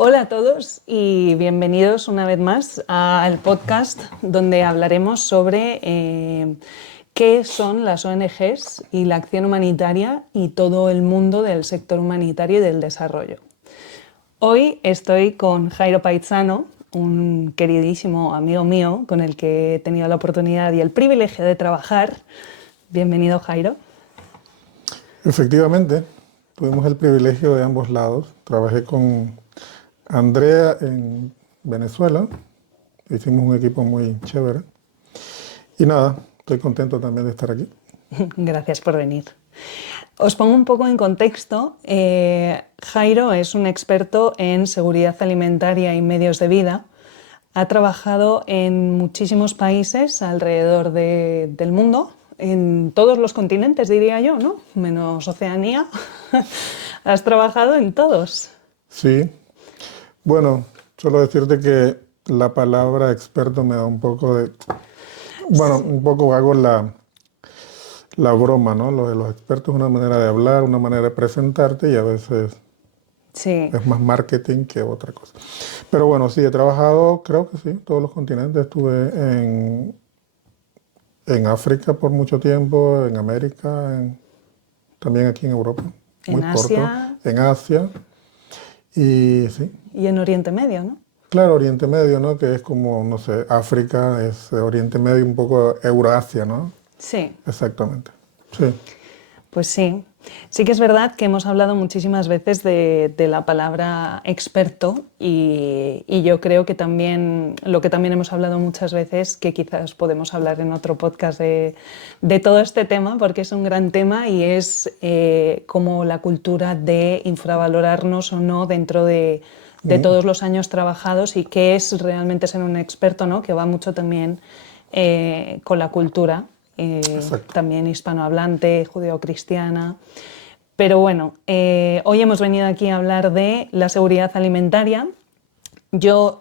Hola a todos y bienvenidos una vez más al podcast donde hablaremos sobre qué son las ONGs y la acción humanitaria y todo el mundo del sector humanitario y del desarrollo. Hoy estoy con Jairo Paizzano, un queridísimo amigo mío con el que he tenido la oportunidad y el privilegio de trabajar. Bienvenido, Jairo. Efectivamente, tuvimos el privilegio de ambos lados. Trabajé con Andrea en Venezuela, hicimos un equipo muy chévere. Y nada, estoy contento también de estar aquí. Gracias por venir. Os pongo un poco en contexto. Jairo es un experto en seguridad alimentaria y medios de vida. Ha trabajado en muchísimos países alrededor del mundo, en todos los continentes, diría yo, ¿no? Menos Oceanía. Has trabajado en todos. Sí, bueno, solo decirte que la palabra experto me da un poco de... Bueno, un poco hago la broma, ¿no? Lo de los expertos es una manera de hablar, una manera de presentarte y a veces Sí. es más marketing que otra cosa. Pero bueno, sí, he trabajado, creo que sí, todos los continentes. Estuve en África por mucho tiempo, en América, también aquí en Europa, muy En corto, Asia en Asia y sí. y en Oriente Medio, ¿no? Claro, Oriente Medio, ¿no? Que es como, no sé, África es Oriente Medio, un poco Eurasia, ¿no? Sí. Exactamente, sí. Pues sí, sí que es verdad que hemos hablado muchísimas veces de la palabra experto y yo creo que también, lo que también hemos hablado muchas veces, que quizás podemos hablar en otro podcast de todo este tema, porque es un gran tema y es como la cultura de infravalorarnos o no dentro de todos los años trabajados y qué es realmente ser un experto, ¿no? Que va mucho también con la cultura. Exacto. También hispanohablante, judeocristiana. Pero bueno, hoy hemos venido aquí a hablar de la seguridad alimentaria. Yo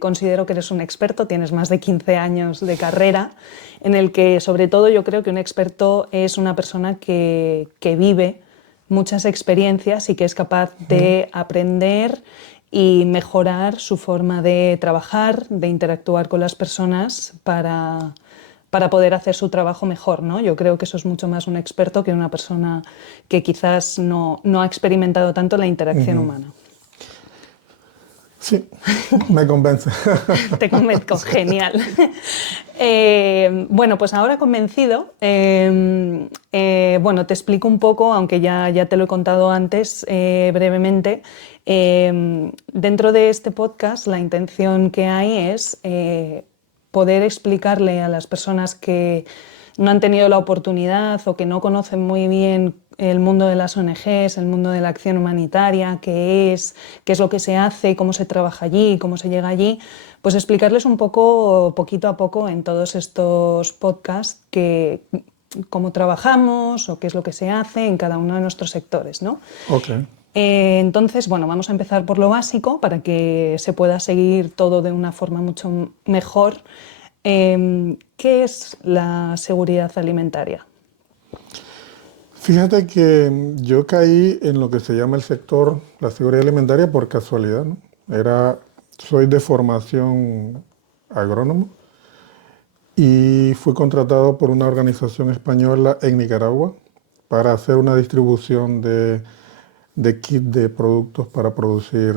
considero que eres un experto, tienes más de 15 años de carrera, en el que sobre todo yo creo que un experto es una persona que vive muchas experiencias y que es capaz de aprender y mejorar su forma de trabajar, de interactuar con las personas para poder hacer su trabajo mejor, ¿no? Yo creo que eso es mucho más un experto que una persona que quizás no ha experimentado tanto la interacción humana. Sí, me convence. Te convenzco, genial. Bueno, pues ahora convencido, bueno, te explico un poco, aunque ya te lo he contado antes brevemente. Dentro de este podcast la intención que hay es poder explicarle a las personas que no han tenido la oportunidad o que no conocen muy bien el mundo de las ONGs, el mundo de la acción humanitaria, qué es lo que se hace, cómo se trabaja allí, cómo se llega allí, pues explicarles un poco, poquito a poco en todos estos podcasts cómo trabajamos o qué es lo que se hace en cada uno de nuestros sectores, ¿no? Ok. Entonces, bueno, vamos a empezar por lo básico para que se pueda seguir todo de una forma mucho mejor. ¿Qué es la seguridad alimentaria? Fíjate que yo caí en lo que se llama el sector, la seguridad alimentaria, por casualidad, ¿no? Soy de formación agrónomo y fui contratado por una organización española en Nicaragua para hacer una distribución de kit de productos para producir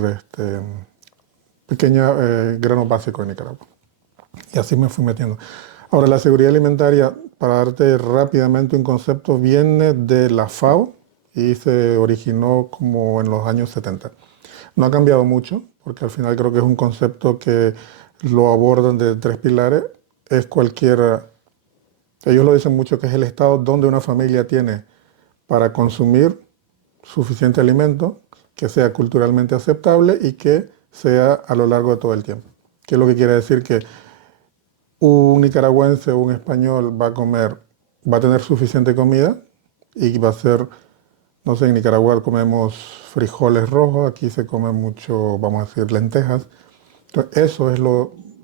pequeños granos básicos en Nicaragua. Y así me fui metiendo. Ahora, la seguridad alimentaria, para darte rápidamente un concepto, viene de la FAO y se originó como en los años 70. No ha cambiado mucho, porque al final creo que es un concepto que lo abordan de tres pilares. Es ellos lo dicen mucho, que es el estado donde una familia tiene para consumir suficiente alimento, que sea culturalmente aceptable y que sea a lo largo de todo el tiempo. ¿Qué es lo que quiere decir? Que un nicaragüense o un español va a tener suficiente comida y va a ser, no sé, en Nicaragua comemos frijoles rojos, aquí se come mucho, vamos a decir, lentejas. Entonces, eso es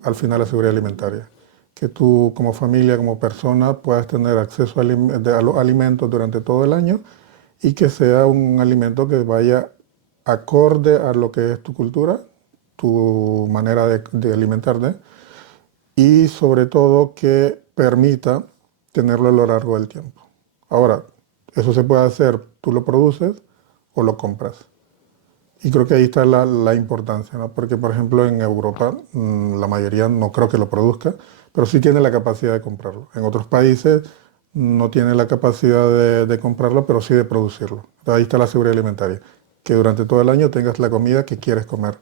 al final la seguridad alimentaria. Que tú como familia, como persona, puedas tener acceso a los alimentos durante todo el año y que sea un alimento que vaya acorde a lo que es tu cultura, tu manera de alimentarte y sobre todo que permita tenerlo a lo largo del tiempo. Ahora, eso se puede hacer, tú lo produces o lo compras. Y creo que ahí está la importancia, ¿no? Porque, por ejemplo, en Europa la mayoría no creo que lo produzca, pero sí tiene la capacidad de comprarlo. En otros países no tiene la capacidad de comprarlo, pero sí de producirlo. Entonces, ahí está la seguridad alimentaria, que durante todo el año tengas la comida que quieres comer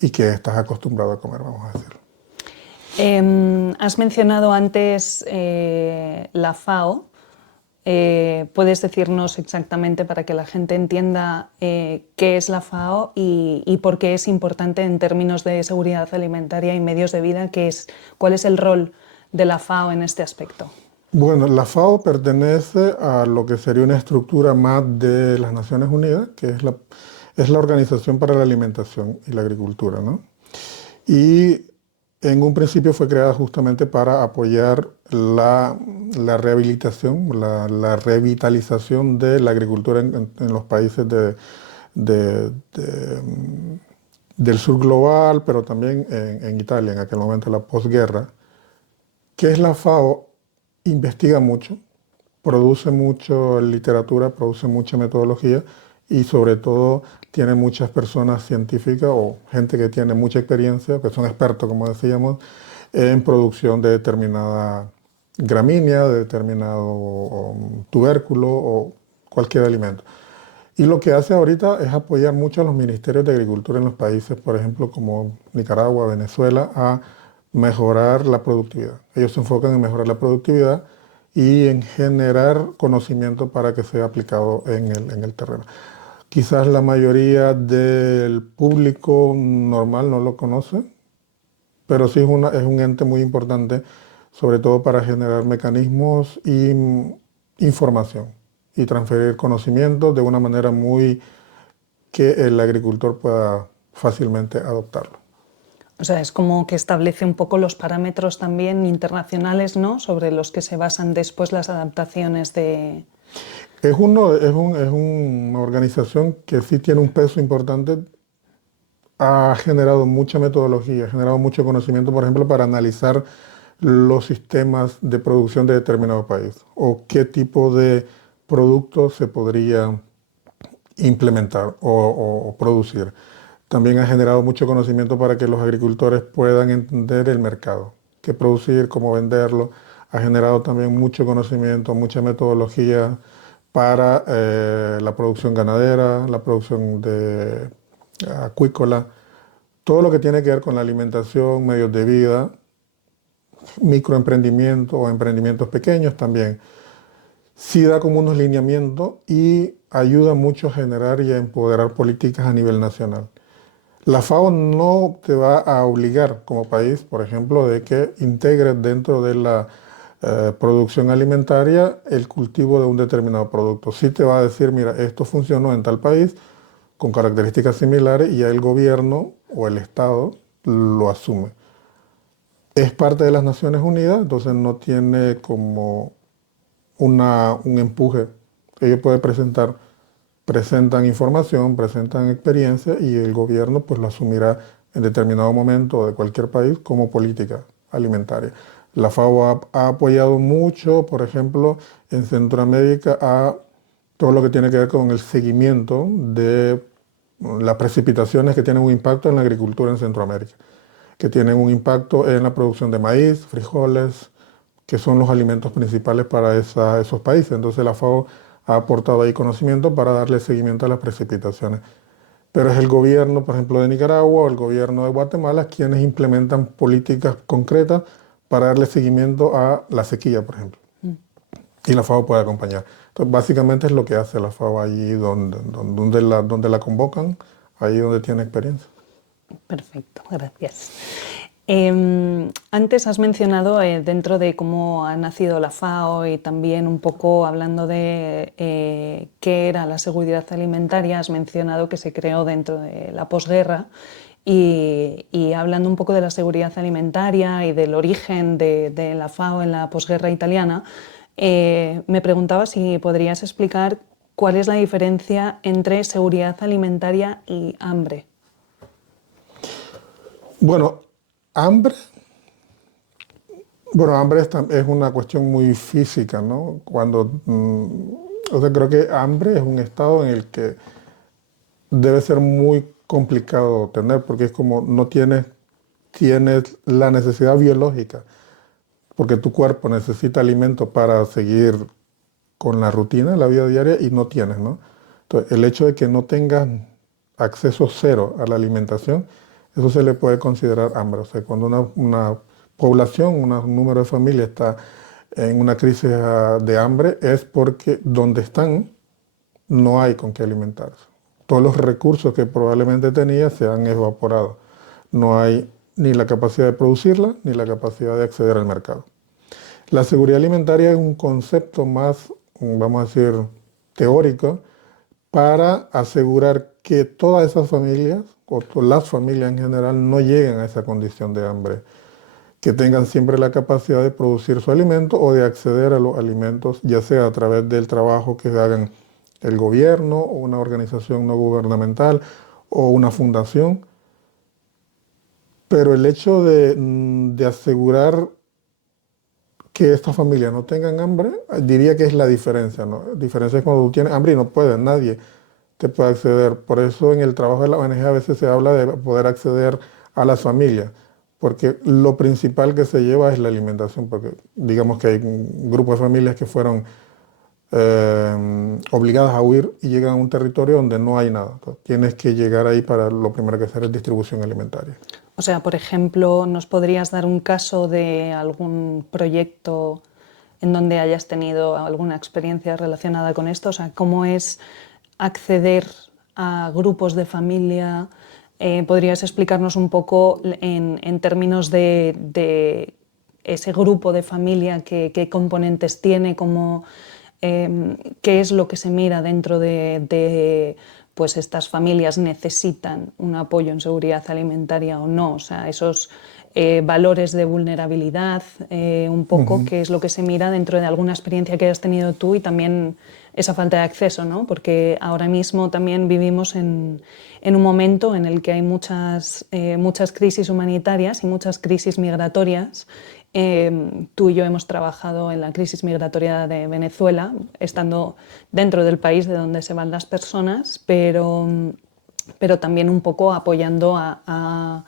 y que estás acostumbrado a comer, vamos a decirlo. Has mencionado antes la FAO. ¿Puedes decirnos exactamente para que la gente entienda qué es la FAO y por qué es importante en términos de seguridad alimentaria y medios de vida? ¿Cuál es el rol de la FAO en este aspecto? Bueno, la FAO pertenece a lo que sería una estructura más de las Naciones Unidas, que es la Organización para la Alimentación y la Agricultura, ¿no? Y en un principio fue creada justamente para apoyar la rehabilitación, la revitalización de la agricultura en los países de- de, mm, del sur global, pero también en Italia, en aquel momento, la posguerra. ¿Qué es la FAO? Investiga mucho, produce mucho literatura, produce mucha metodología y sobre todo tiene muchas personas científicas o gente que tiene mucha experiencia, que son expertos, como decíamos, en producción de determinada gramínea, de determinado tubérculo o cualquier alimento. Y lo que hace ahorita es apoyar mucho a los ministerios de agricultura en los países, por ejemplo, como Nicaragua, Venezuela, a mejorar la productividad. Ellos se enfocan en mejorar la productividad y en generar conocimiento para que sea aplicado en el terreno. Quizás la mayoría del público normal no lo conoce, pero sí es un ente muy importante, sobre todo para generar mecanismos y información y transferir conocimiento de una manera muy que el agricultor pueda fácilmente adoptarlo. O sea, es como que establece un poco los parámetros también internacionales, ¿no?, sobre los que se basan después las adaptaciones de... Es una organización que sí tiene un peso importante, ha generado mucha metodología, ha generado mucho conocimiento, por ejemplo, para analizar los sistemas de producción de determinado país o qué tipo de productos se podría implementar o producir. También ha generado mucho conocimiento para que los agricultores puedan entender el mercado, qué producir, cómo venderlo. Ha generado también mucho conocimiento, mucha metodología para la producción ganadera, la producción acuícola, todo lo que tiene que ver con la alimentación, medios de vida, microemprendimiento o emprendimientos pequeños también. Sí da como unos lineamientos y ayuda mucho a generar y a empoderar políticas a nivel nacional. La FAO no te va a obligar como país, por ejemplo, de que integres dentro de la producción alimentaria el cultivo de un determinado producto. Sí te va a decir, mira, esto funcionó en tal país con características similares y ya el gobierno o el Estado lo asume. Es parte de las Naciones Unidas, entonces no tiene como un empuje. Ellos pueden presentan información, presentan experiencia y el gobierno pues lo asumirá en determinado momento de cualquier país como política alimentaria. La FAO ha apoyado mucho, por ejemplo, en Centroamérica a todo lo que tiene que ver con el seguimiento de las precipitaciones que tienen un impacto en la agricultura en Centroamérica, que tienen un impacto en la producción de maíz, frijoles, que son los alimentos principales para esos países. Entonces la FAO ha aportado ahí conocimiento para darle seguimiento a las precipitaciones. Pero es el gobierno, por ejemplo, de Nicaragua o el gobierno de Guatemala quienes implementan políticas concretas para darle seguimiento a la sequía, por ejemplo. Y la FAO puede acompañar. Entonces, básicamente es lo que hace la FAO allí donde la convocan, ahí donde tiene experiencia. Perfecto, gracias. Antes has mencionado dentro de cómo ha nacido la FAO y también un poco hablando de qué era la seguridad alimentaria, has mencionado que se creó dentro de la posguerra y hablando un poco de la seguridad alimentaria y del origen de la FAO en la posguerra italiana, me preguntaba si podrías explicar ¿cuál es la diferencia entre seguridad alimentaria y hambre? Bueno, hambre, hambre es una cuestión muy física, ¿no? O sea, creo que hambre es un estado en el que debe ser muy complicado tener, porque es como no tienes la necesidad biológica, porque tu cuerpo necesita alimento para seguir con la rutina, la vida diaria, y no tienes, ¿no? Entonces, el hecho de que no tengas acceso cero a la alimentación, eso se le puede considerar hambre. O sea, cuando una población, un número de familias está en una crisis de hambre, es porque donde están no hay con qué alimentarse. Todos los recursos que probablemente tenía se han evaporado. No hay ni la capacidad de producirla ni la capacidad de acceder al mercado. La seguridad alimentaria es un concepto más, vamos a decir, teórico para asegurar que todas esas familias, o las familias en general, no lleguen a esa condición de hambre, que tengan siempre la capacidad de producir su alimento o de acceder a los alimentos, ya sea a través del trabajo que hagan el gobierno o una organización no gubernamental o una fundación. Pero el hecho de asegurar que estas familias no tengan hambre, diría que es la diferencia, ¿no? La diferencia es cuando tú tienes hambre y no puedes, nadie te puede acceder. Por eso en el trabajo de la ONG a veces se habla de poder acceder a las familias, porque lo principal que se lleva es la alimentación, porque digamos que hay un grupo de familias que fueron obligadas a huir y llegan a un territorio donde no hay nada. Entonces, tienes que llegar ahí para lo primero que hacer es distribución alimentaria. O sea, por ejemplo, ¿nos podrías dar un caso de algún proyecto en donde hayas tenido alguna experiencia relacionada con esto? O sea, ¿cómo es acceder a grupos de familia? ¿Podrías explicarnos un poco en términos de ese grupo de familia, qué componentes tiene, qué es lo que se mira dentro de pues estas familias necesitan un apoyo en seguridad alimentaria o no? O sea, esos valores de vulnerabilidad, un poco, qué es lo que se mira dentro de alguna experiencia que hayas tenido tú y también esa falta de acceso, ¿no? Porque ahora mismo también vivimos en un momento en el que hay muchas crisis humanitarias y muchas crisis migratorias. Tú y yo hemos trabajado en la crisis migratoria de Venezuela, estando dentro del país de donde se van las personas, pero también un poco apoyando a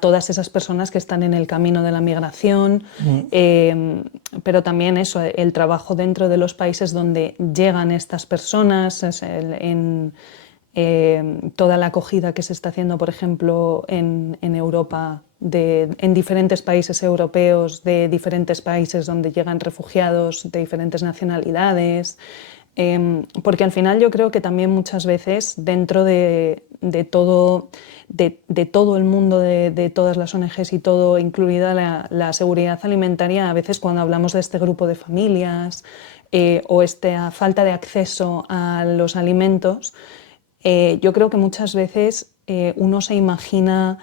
todas esas personas que están en el camino de la migración, pero también eso, el trabajo dentro de los países donde llegan estas personas, toda la acogida que se está haciendo, por ejemplo, en Europa, en diferentes países europeos, de diferentes países donde llegan refugiados de diferentes nacionalidades. Porque al final yo creo que también muchas veces dentro de todo el mundo, de todas las ONGs y todo, incluida la seguridad alimentaria, a veces cuando hablamos de este grupo de familias o esta falta de acceso a los alimentos, yo creo que muchas veces uno se imagina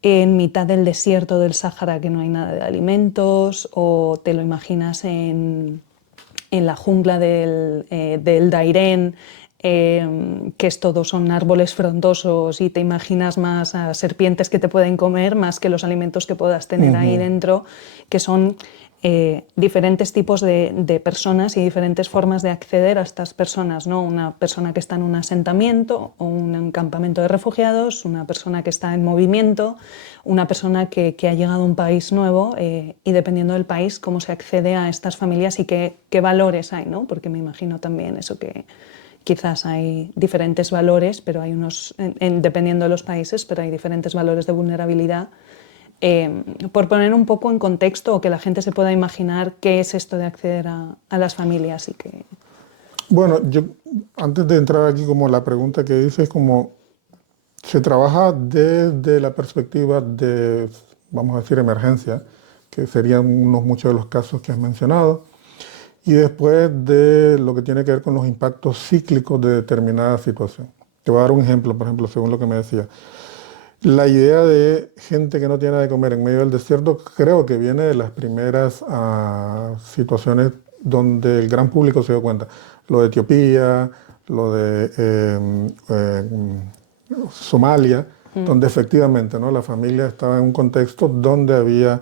en mitad del desierto del Sáhara que no hay nada de alimentos, o te lo imaginas en la jungla del Dairén, que son árboles frondosos y te imaginas más a serpientes que te pueden comer más que los alimentos que puedas tener ahí dentro, que son diferentes tipos de personas y diferentes formas de acceder a estas personas, ¿no? Una persona que está en un asentamiento o un campamento de refugiados, una persona que está en movimiento, una persona que ha llegado a un país nuevo, y dependiendo del país cómo se accede a estas familias y qué valores hay, ¿no? Porque me imagino también eso, que quizás hay diferentes valores, pero hay unos, dependiendo de los países, pero hay diferentes valores de vulnerabilidad. Por poner un poco en contexto o que la gente se pueda imaginar qué es esto de acceder a las familias y que... Bueno, yo antes de entrar aquí, como la pregunta que dices, como se trabaja desde la perspectiva de, vamos a decir, emergencia, que serían muchos de los casos que has mencionado, y después de lo que tiene que ver con los impactos cíclicos de determinada situación. Te voy a dar un ejemplo, por ejemplo, según lo que me decía. La idea de gente que no tiene nada de comer en medio del desierto creo que viene de las primeras situaciones donde el gran público se dio cuenta. Lo de Etiopía, lo de Somalia, donde efectivamente, ¿no?, la familia estaba en un contexto donde había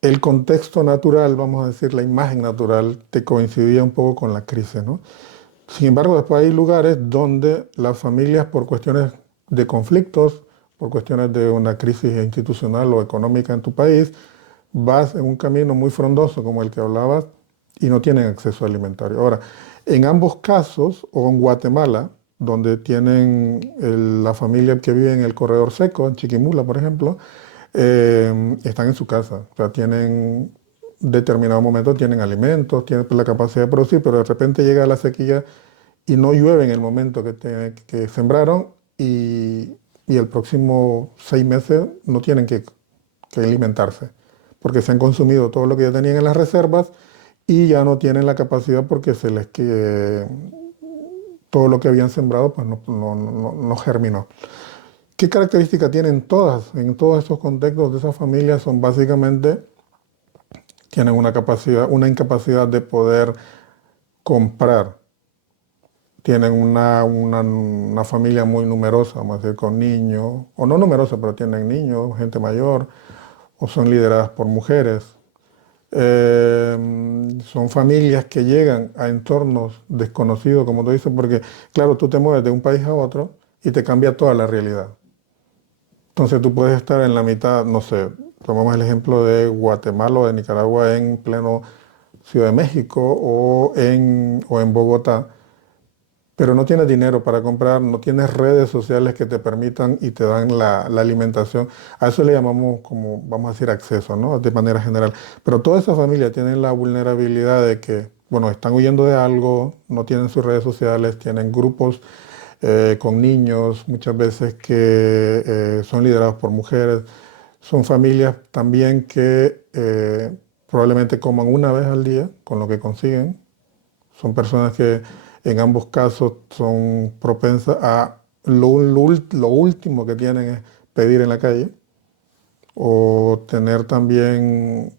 el contexto natural, vamos a decir, la imagen natural, te coincidía un poco con la crisis, ¿no? Sin embargo, después hay lugares donde las familias, por cuestiones de conflictos, por cuestiones de una crisis institucional o económica en tu país, vas en un camino muy frondoso, como el que hablabas, y no tienen acceso alimentario. Ahora, en ambos casos, o en Guatemala, donde tienen la familia que vive en el corredor seco, en Chiquimula, por ejemplo, están en su casa. O sea, tienen determinado momento, tienen alimentos, tienen la capacidad de producir, pero de repente llega la sequía y no llueve en el momento que sembraron y el próximo 6 meses no tienen que alimentarse, porque se han consumido todo lo que ya tenían en las reservas y ya no tienen la capacidad porque todo lo que habían sembrado pues no germinó. ¿Qué características tienen todas? En todos estos contextos de esas familias son básicamente, tienen una incapacidad de poder comprar. Tienen una familia muy numerosa, vamos a decir, con niños, o no numerosa, pero tienen niños, gente mayor, o son lideradas por mujeres. Son familias que llegan a entornos desconocidos, como tú dices, porque, claro, tú te mueves de un país a otro y te cambia toda la realidad. Entonces tú puedes estar en la mitad, no sé, tomamos el ejemplo de Guatemala o de Nicaragua en pleno Ciudad de México o en Bogotá, pero no tienes dinero para comprar, no tienes redes sociales que te permitan y te dan la alimentación. A eso le llamamos, como vamos a decir, acceso, ¿no?, de manera general. Pero toda esa familia tiene la vulnerabilidad de que, bueno, están huyendo de algo, no tienen sus redes sociales, tienen grupos con niños, muchas veces que son liderados por mujeres. Son familias también que probablemente coman una vez al día con lo que consiguen. Son personas que en ambos casos son propensas a lo último que tienen es pedir en la calle o tener también,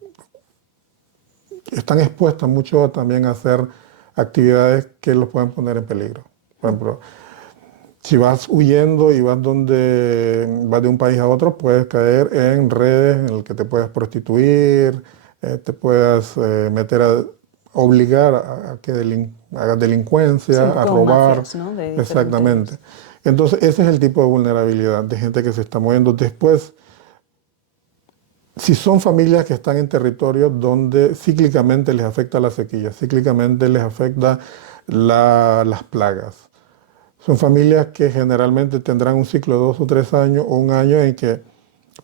están expuestas mucho también a hacer actividades que los pueden poner en peligro. Por ejemplo, si vas huyendo y vas de un país a otro, puedes caer en redes en las que te puedas prostituir, te puedas obligar a que hagas Sí, un delincuencia, a poco robar. mafias, ¿no? De Exactamente. diferentes. Entonces, ese es el tipo de vulnerabilidad de gente que se está moviendo. Después, si son familias que están en territorios donde cíclicamente les afecta la sequía, cíclicamente les afecta las plagas. Son familias que generalmente tendrán un ciclo de 2 o 3 años o un año en que,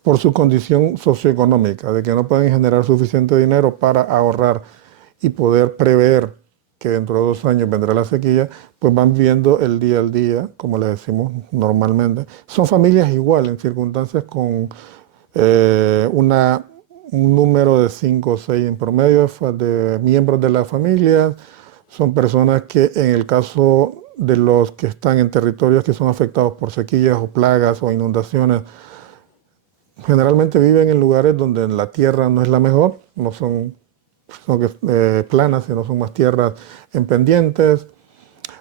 por su condición socioeconómica, de que no pueden generar suficiente dinero para ahorrar y poder prever que dentro de 2 años vendrá la sequía, pues van viviendo el día al día, como le decimos normalmente. Son familias igual, en circunstancias con un número de 5 o 6 en promedio de miembros de la familia. Son personas que en el caso de los que están en territorios que son afectados por sequías o plagas o inundaciones, generalmente viven en lugares donde la tierra no es la mejor, no son planas, sino son más tierras en pendientes.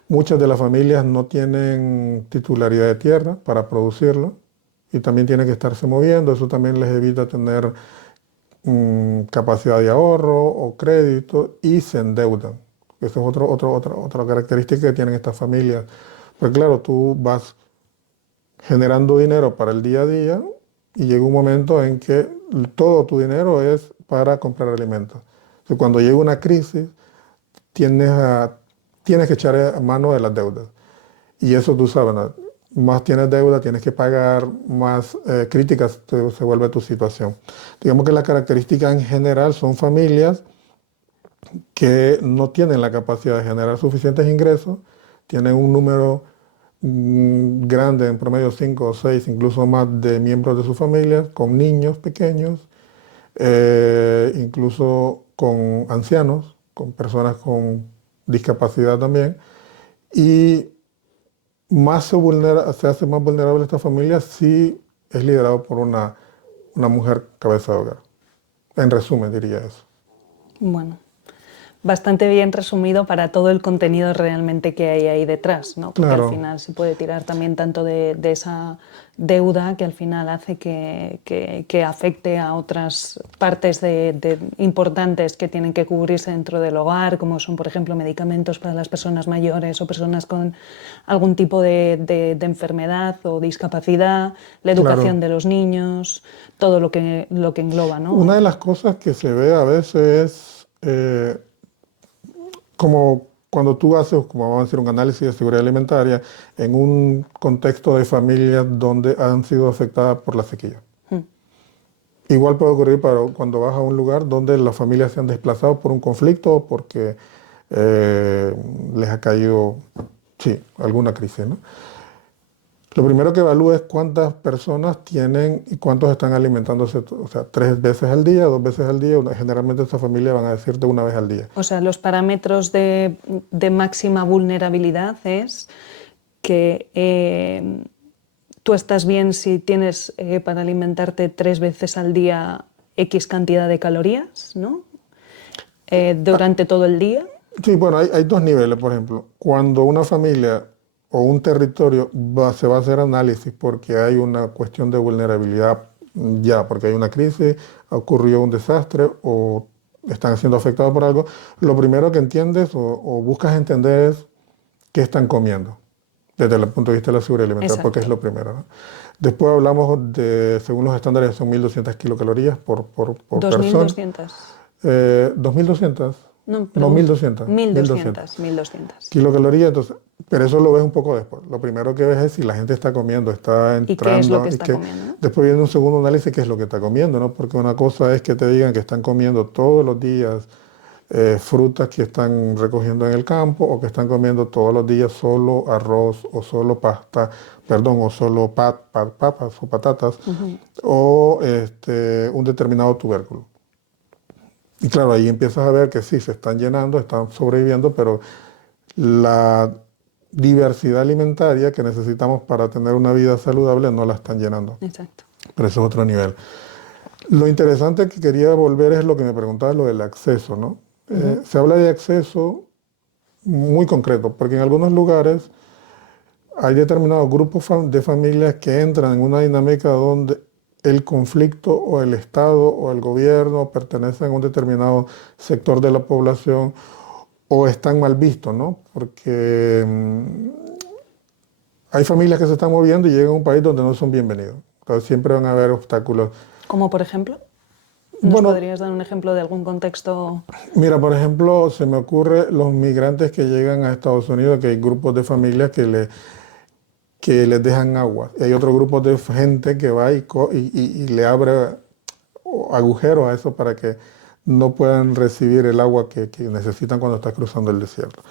Muchas de las familias no tienen titularidad de tierra para producirlo y también tienen que estarse moviendo. Eso también les evita tener capacidad de ahorro o crédito y se endeudan. Esa es otra característica que tienen estas familias. Pues claro, tú vas generando dinero para el día a día y llega un momento en que todo tu dinero es para comprar alimentos. Entonces, cuando llega una crisis, tienes que echar a mano de las deudas. Y eso tú sabes, ¿no? Más tienes deuda, tienes que pagar, más críticas se vuelve tu situación. Digamos que la característica en general son familias que no tienen la capacidad de generar suficientes ingresos, tienen un número grande, en promedio 5 o 6, incluso más, de miembros de sus familias, con niños pequeños, incluso con ancianos, con personas con discapacidad también, y se hace más vulnerable esta familia si es liderado por una mujer cabeza de hogar. En resumen, diría eso. Bueno, bastante bien resumido para todo el contenido realmente que hay ahí detrás, ¿no? Porque Claro. al final se puede tirar también tanto de esa deuda que al final hace que afecte a otras partes importantes que tienen que cubrirse dentro del hogar, como son, por ejemplo, medicamentos para las personas mayores o personas con algún tipo de enfermedad o discapacidad, la educación Claro. de los niños, todo lo que engloba, ¿no? Una de las cosas que se ve a veces es como cuando tú haces, como vamos a decir, un análisis de seguridad alimentaria en un contexto de familias donde han sido afectadas por la sequía. Igual puede ocurrir para cuando vas a un lugar donde las familias se han desplazado por un conflicto o porque les ha caído, sí, alguna crisis, ¿no? Lo primero que evalúa es cuántas personas tienen y cuántos están alimentándose, o sea, 3 veces al día, 2 veces al día. Generalmente estas familias van a decirte 1 vez al día. O sea, los parámetros de máxima vulnerabilidad es que tú estás bien si tienes para alimentarte 3 veces al día X cantidad de calorías, ¿no? Durante todo el día. Sí, bueno, hay 2 niveles, por ejemplo. Cuando una familia o un territorio se va a hacer análisis porque hay una cuestión de vulnerabilidad ya, porque hay una crisis, ocurrió un desastre o están siendo afectados por algo, lo primero que entiendes o buscas entender es qué están comiendo desde el punto de vista de la seguridad alimentaria, porque es Exacto. lo primero, ¿no? Después hablamos de, según los estándares, son 1.200 kilocalorías por persona. 2.200. 2.200. No, No, pregunto. 1.200. 1.200 1.200. 1.200. kilocalorías, entonces, pero eso lo ves un poco después. Lo primero que ves es si la gente está comiendo, está ¿Y qué es lo que entrando, y está que comiendo, no? después viene un segundo análisis qué es lo que está comiendo, ¿no? Porque una cosa es que te digan que están comiendo todos los días frutas que están recogiendo en el campo o que están comiendo todos los días solo arroz o solo pasta, perdón, o solo papas o patatas o un determinado tubérculo. Y claro, ahí empiezas a ver que sí, se están llenando, están sobreviviendo, pero la diversidad alimentaria que necesitamos para tener una vida saludable no la están llenando. Exacto. Pero eso es otro nivel. Lo interesante que quería volver es lo que me preguntabas, lo del acceso, ¿no? Se habla de acceso muy concreto, porque en algunos lugares hay determinados grupos de familias que entran en una dinámica donde el conflicto o el Estado o el gobierno pertenecen a un determinado sector de la población o están mal vistos, ¿no? Porque hay familias que se están moviendo y llegan a un país donde no son bienvenidos. Entonces siempre van a haber obstáculos. Como por ejemplo, ¿nos Bueno, podrías dar un ejemplo de algún contexto? mira, por ejemplo, se me ocurre los migrantes que llegan a Estados Unidos, que hay grupos de familias que les dejan agua. Y hay otro grupo de gente que va y le abre agujeros a eso para que no puedan recibir el agua que necesitan cuando están cruzando el desierto.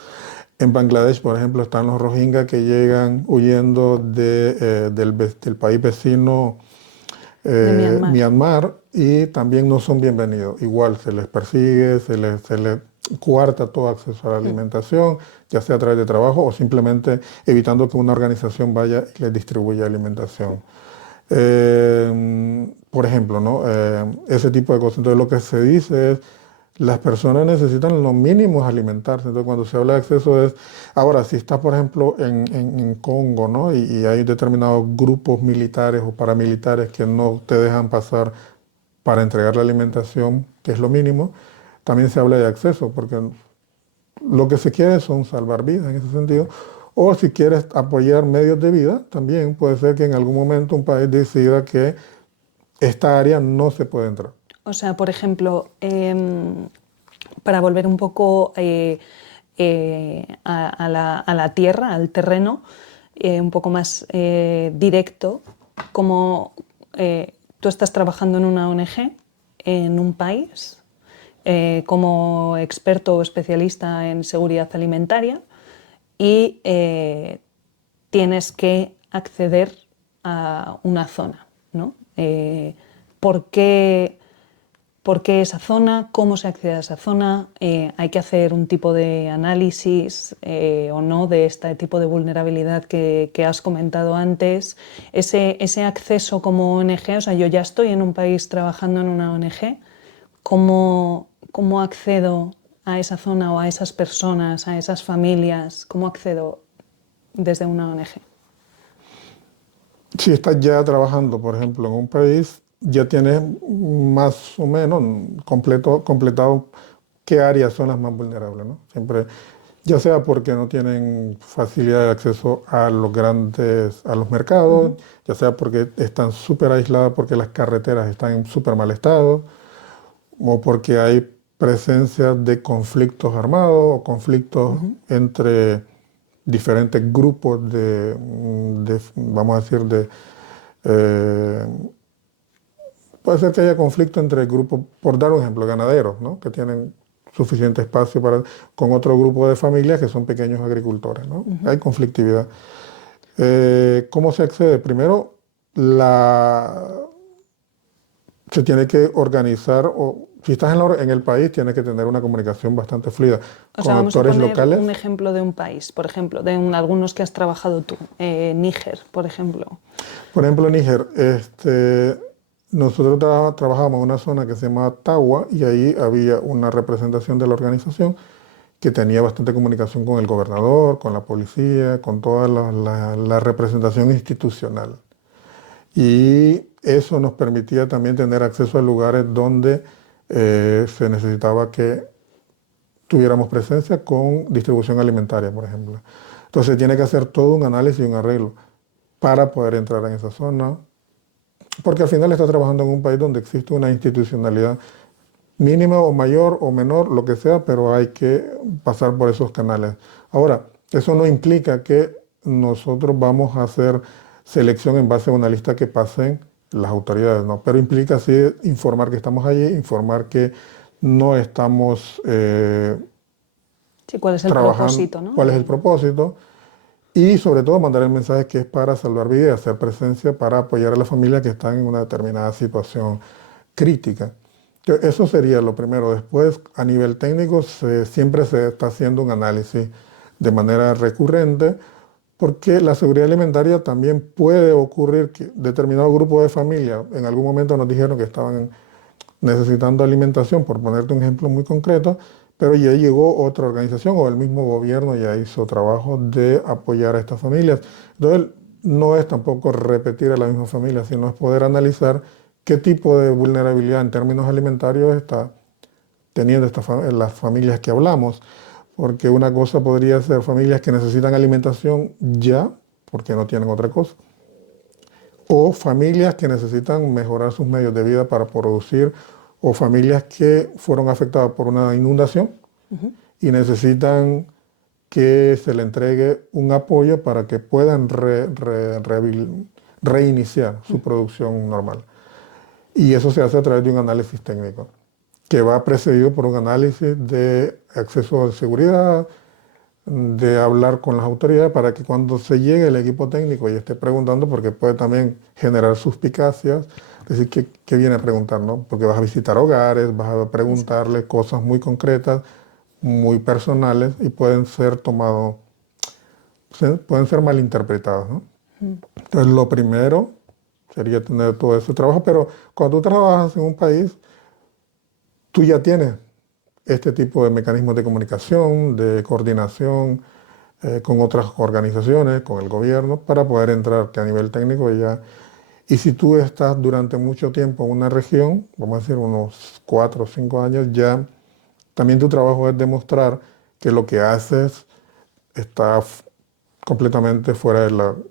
En Bangladesh, por ejemplo, están los Rohingya que llegan huyendo del país vecino De Myanmar. Myanmar y también no son bienvenidos. Igual se les persigue, se les coarta todo acceso a la alimentación, ya sea a través de trabajo o simplemente evitando que una organización vaya y les distribuya alimentación. Por ejemplo, ¿no? Ese tipo de cosas. Entonces lo que se dice es, las personas necesitan lo mínimo alimentarse. Entonces cuando se habla de acceso es, ahora si estás por ejemplo en Congo, ¿no? Y hay determinados grupos militares o paramilitares que no te dejan pasar para entregar la alimentación, que es lo mínimo, también se habla de acceso, porque lo que se quiere son salvar vidas en ese sentido. O si quieres apoyar medios de vida, también puede ser que en algún momento un país decida que esta área no se puede entrar. O sea, por ejemplo, para volver un poco a la tierra, al terreno, un poco más directo, como tú estás trabajando en una ONG en un país como experto o especialista en seguridad alimentaria y tienes que acceder a una zona, ¿no? ¿Por qué esa zona? ¿Cómo se accede a esa zona? ¿Hay que hacer un tipo de análisis o no de este tipo de vulnerabilidad que has comentado antes? Ese acceso como ONG, o sea, yo ya estoy en un país trabajando en una ONG, ¿cómo accedo a esa zona o a esas personas, a esas familias? ¿Cómo accedo desde una ONG? Si estás ya trabajando, por ejemplo, en un país, ya tienes más o menos completado qué áreas son las más vulnerables, ¿no? Siempre, ya sea porque no tienen facilidad de acceso a a los mercados, ya sea porque están súper aisladas porque las carreteras están en súper mal estado, o porque hay presencia de conflictos armados o conflictos entre diferentes grupos vamos a decir, eh, puede ser que haya conflicto entre grupos, por dar un ejemplo, ganaderos, ¿no? Que tienen suficiente espacio con otro grupo de familias que son pequeños agricultores, ¿no? Hay conflictividad. ¿Cómo se accede? Primero, se tiene que organizar, o si estás en el país, tienes que tener una comunicación bastante fluida O con sea, vamos a actores poner locales. un ejemplo de un país, por ejemplo, de algunos que has trabajado tú. Níger, por ejemplo. Por ejemplo, Níger, nosotros trabajábamos en una zona que se llama Tawa y ahí había una representación de la organización que tenía bastante comunicación con el gobernador, con la policía, con toda la representación institucional. Y eso nos permitía también tener acceso a lugares donde se necesitaba que tuviéramos presencia con distribución alimentaria, por ejemplo. Entonces tiene que hacer todo un análisis y un arreglo para poder entrar en esa zona, porque al final está trabajando en un país donde existe una institucionalidad mínima o mayor o menor, lo que sea, pero hay que pasar por esos canales. Ahora, eso no implica que nosotros vamos a hacer selección en base a una lista que pasen las autoridades, ¿no? Pero implica sí informar que estamos allí, informar que no estamos Sí, ¿cuál es el trabajando, propósito, ¿no? cuál es el propósito, y sobre todo mandar el mensaje que es para salvar vidas, hacer presencia para apoyar a las familias que están en una determinada situación crítica. Eso sería lo primero. Después, a nivel técnico, siempre se está haciendo un análisis de manera recurrente, porque la seguridad alimentaria también puede ocurrir que determinado grupo de familias, en algún momento nos dijeron que estaban necesitando alimentación, por ponerte un ejemplo muy concreto, pero ya llegó otra organización o el mismo gobierno ya hizo trabajo de apoyar a estas familias. Entonces, no es tampoco repetir a la misma familia, sino es poder analizar qué tipo de vulnerabilidad en términos alimentarios está teniendo las familias que hablamos. Porque una cosa podría ser familias que necesitan alimentación ya, porque no tienen otra cosa, o familias que necesitan mejorar sus medios de vida para producir, o familias que fueron afectadas por una inundación y necesitan que se le entregue un apoyo para que puedan reiniciar su producción normal. Y eso se hace a través de un análisis técnico, que va precedido por un análisis de acceso de seguridad, de hablar con las autoridades para que cuando se llegue el equipo técnico y esté preguntando, porque puede también generar suspicacias, es decir, ¿qué viene a preguntar, no? Porque vas a visitar hogares, vas a preguntarle cosas muy concretas, muy personales y pueden ser pueden ser malinterpretadas, ¿no? Entonces, lo primero sería tener todo ese trabajo, pero cuando tú trabajas en un país, tú ya tienes este tipo de mecanismos de comunicación, de coordinación con otras organizaciones, con el gobierno, para poder entrar, que a nivel técnico ya... Y si tú estás durante mucho tiempo en una región, vamos a decir unos 4 o 5 años, ya también tu trabajo es demostrar que lo que haces está completamente fuera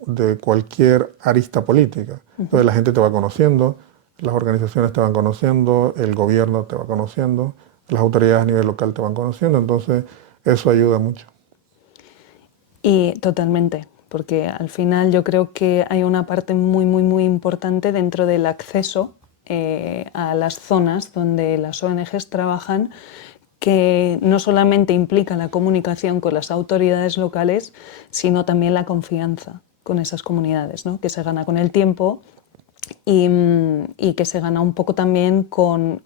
de cualquier arista política. Entonces la gente te va conociendo, las organizaciones te van conociendo, el gobierno te va conociendo, las autoridades a nivel local te van conociendo, entonces eso ayuda mucho. Y totalmente, porque al final yo creo que hay una parte muy, muy, muy importante dentro del acceso a las zonas donde las ONGs trabajan, que no solamente implica la comunicación con las autoridades locales, sino también la confianza con esas comunidades, ¿no? Que se gana con el tiempo y que se gana un poco también con